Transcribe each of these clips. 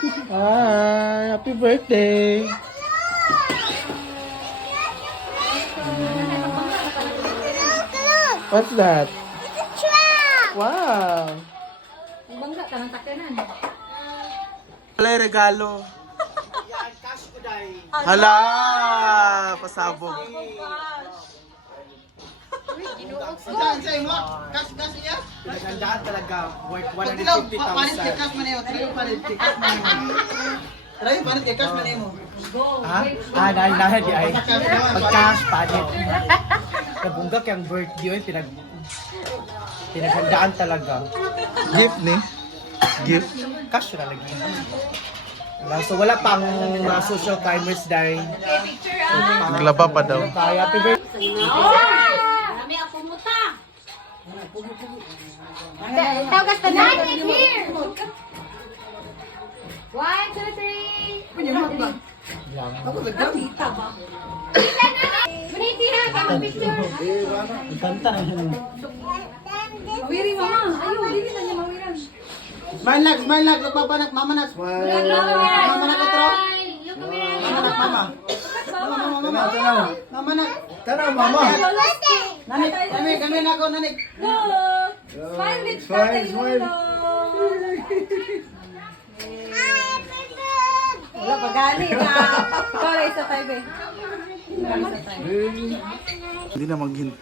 Hi, happy birthday. What's that? It's a truck! Wow. Ang bangga, tanang takanan. Wala yung regalo. Hala! Pasabog. Pinagandaan talaga worth 150,000. Ha? Dahil di ay pag-cash, panit. Nabunggak yung birthday, pinaghandaan talaga. Gift ni? Gift? Cash na lagi. So wala pang mga social timers dahil. Naglaba pa daw. Kaya happy birthday. Marami ako muta. Ikaw gasta na. Here. 1, 2, 3. Kita ba? Kita na. Maniti na. Kaya picture. Kanta na yun. Mawiri mama. Ayaw, hindi na niya mawiran. Smile lag, nagpapanak, mama nak. Mama nak atro. Mama nak, mama. Mama nak. Tara, mama. Nanik, kami na ako, nanik. Smile with smile. Wala pa gani na. Sorry sa tayo eh. Hindi na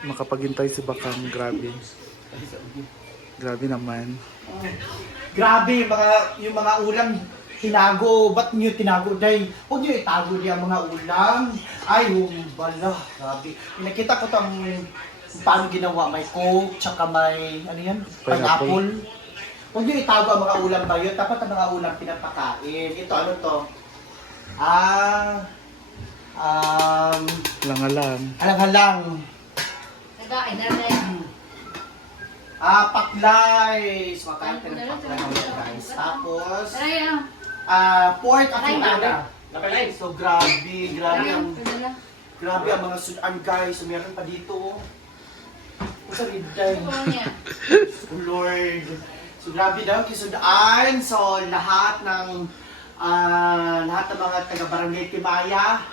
makapaghintay si Bakang. Grabe. Grabe naman. Grabe, yung mga ulam tinago. Ba't niyo tinago, day? Huwag niyo itago niya ang mga ulam. Ay, bala. Grabe. Nakita ko itong paano ginawa. May coke, tsaka may, ano yan? Pineapple. Huwag niyo itago ang mga ulam ba yun? Dapat ang mga ulam pinapakain. Ito, ano to? Langalang. Halang-halang. Nagain na rin. Paklay. So, makain ka ng paklay mga guys. Tapos, Aray, pork at ada. So, grabe ang mga sudan guys. So, meron pa dito. Sa riday. Oh Lord. So, grabe daw yung sudan. So, lahat ng mga taga-barangay Timaya,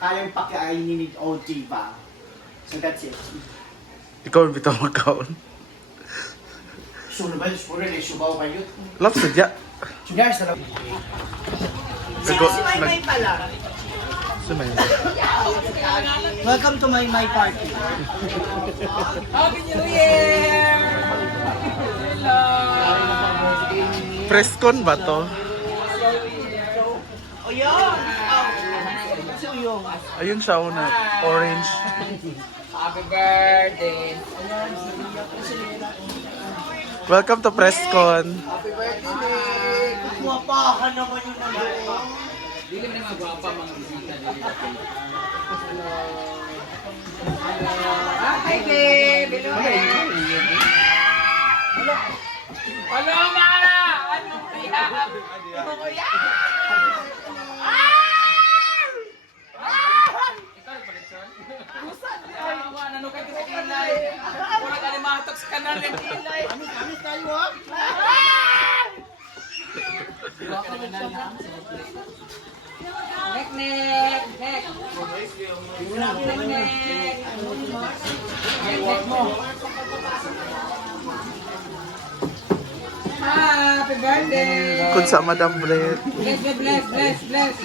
kayang pakiainin ni OG ba? So, that's it. Ikaw ang bitaw magkaon. So, naman, sure, subaw kayo. Love sadya. Sunyas na lang. Si Maymay pala. Si Maymay. Welcome to my party. Happy New Year! Hello! Preskon ba to? O yun! Ayun siya una. Orange. Happy birthday! Welcome to Preskon. Happy birthday! Kuwapahan naman yung nalawa. Dili mo mga guwapa mga bisita dili. Hi, babe! Paloma! Anong kaya? Ano kaya? Ano kayo sa kilay? Wala ka ni matok sa kanan ng kilay. Amis tayo ha? Nek, nek, nek. Nek, nek. Nek mo. Happy birthday! Kung sa Madam Brett. Bless.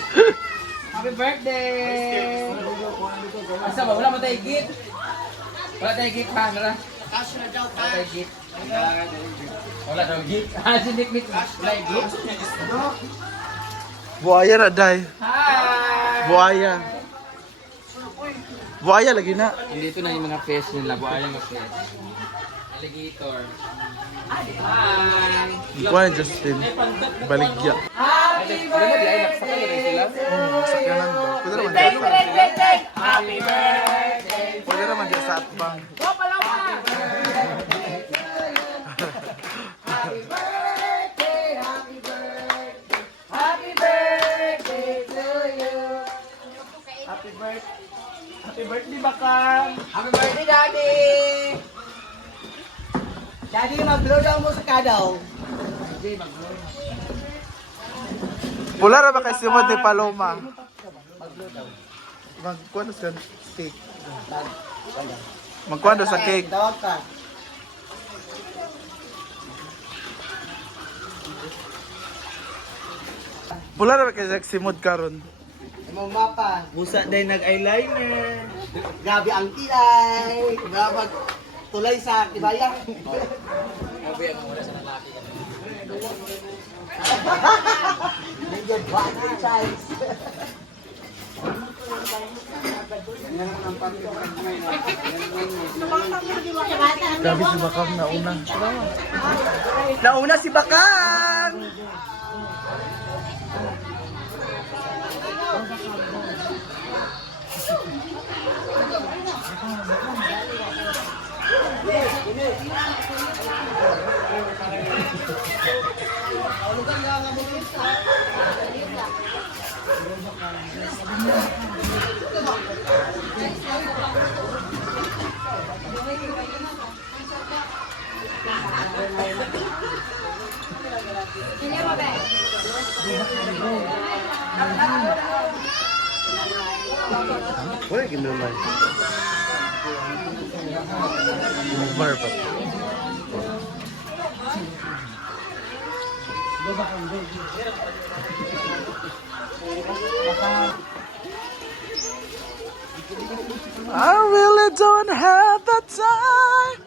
Happy birthday! Asa ba? Wala mo tayo git? Wala tayo git ha? Wala tayo git. Wala tayo git. Si Nick. Wala tayo git. Buaya na, day. Hi! Buaya. Buaya lagi na. Dito na yung mga fish nila. Buhay yung fish. Alligator. Hi! Ikuha na Justin. Baligya. Happy birthday! Sakyanan daw. Pwede naman dyan sa... Happy birthday! Pwede naman dyan sa atbang. Happy birthday to you! Happy birthday, Bakang! Happy birthday, Daddy! Daddy, mag-blow daw mo sa kadaw. Daddy, mag-blow. Pula ra ba kay Simon de Paloma? Magkuha sa cake. Magkuha sa cake. Tawag ka. Pula ra ba kay Simon karon? Imong mapa. Busa day nag-eyeliner. Gabi ang kilay. Gabag tulay sa tibayang. Grabe ang wala sa lalaki. Nandiyan ba ang size? Grabe si Bakang nauna. Nauna si Bakang! Wala ginulay. Magbar pa. I really don't have the time.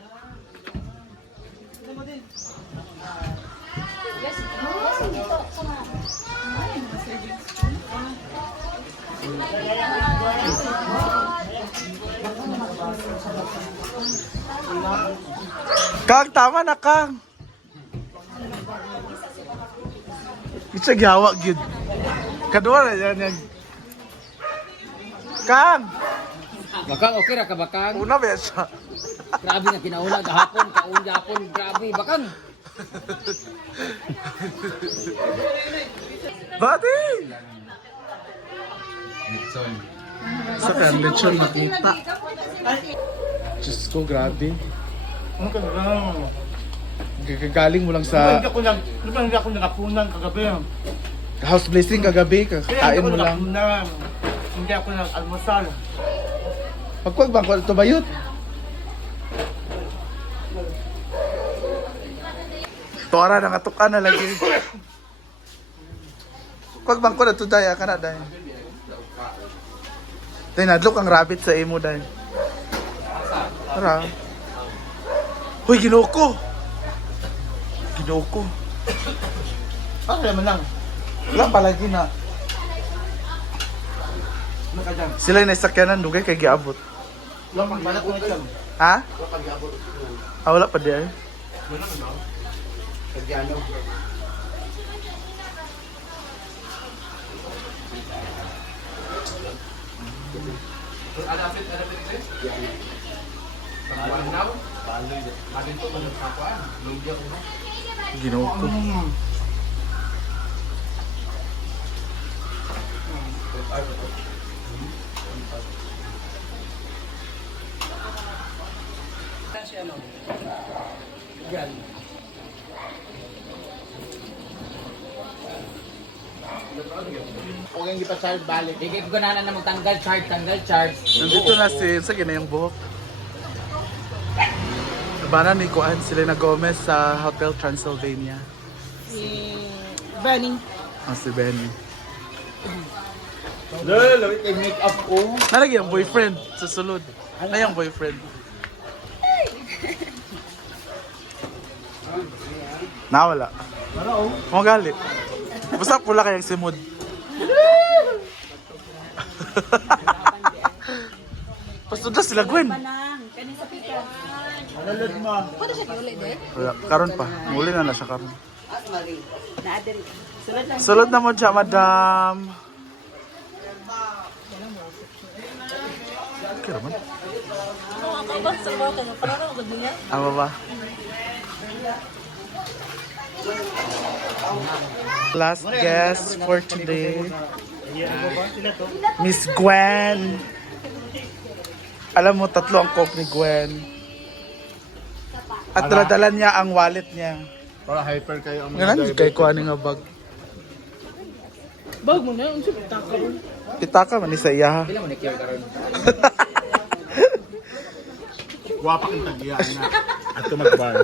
Kang, tama na Kang. Isa gihawa gyud. Kadua na yan yan. Kang, Bakang, okay ra ka Bakang? una ba siya? Grabe na kinauna gahapon, kaun grabe Bakang. Bati! Sa kan lechon makita. Diyos ko, grabe. Gagaling mo lang sa Hindi ako nakapunan kagabi. house blessing kagabi, kakain mo lang. Hindi ako nag-almusal. Pagpagbang ko ito bayot. Tora na ngatukan na lagi. Pagbang ko na ito daya ka na dahil. Dahil nadlok ang rabbit sa imo dahil. Tara. Hoy, ginoko! Ginoko. Ah, naman lang. Wala palagi na. Ano ka dyan? Sila yung nasakyanan, dugay kay giabot. Wala pang balak ko na dyan. Ha? Ah, wala pa di ay. Kadyano. Ginoko. Huwag yung ipasal balik. Higit ko na magtanggal chart. Nandito na sa ginayang buhok. Bana ni Kuan, Selena Gomez sa Hotel Transylvania. Benny. Ah, si Benny. Lalo, yung make-up ko. Nalagi ang boyfriend sa sulod. Na yung boyfriend. Nawala. Ano? Mga galit. Basta pula kayang simod. Pasto na sila Gwen. Malalad mo. Wala, karon pa. Muli na siya karon. Sulod na mo siya, madam. Okay naman. Ama ba? Last guest for today, Miss Gwen. Alam mo, tatlo ang coke ni Gwen. At daladala niya ang wallet niya. Para hyper kayo ang Ngayon, kay kuha nga bag. Bag mo na, unsa pitaka. Pitaka man ni sa iya. Pila mo ni care karon? Wapa kang tagiyan na. At tumagbar.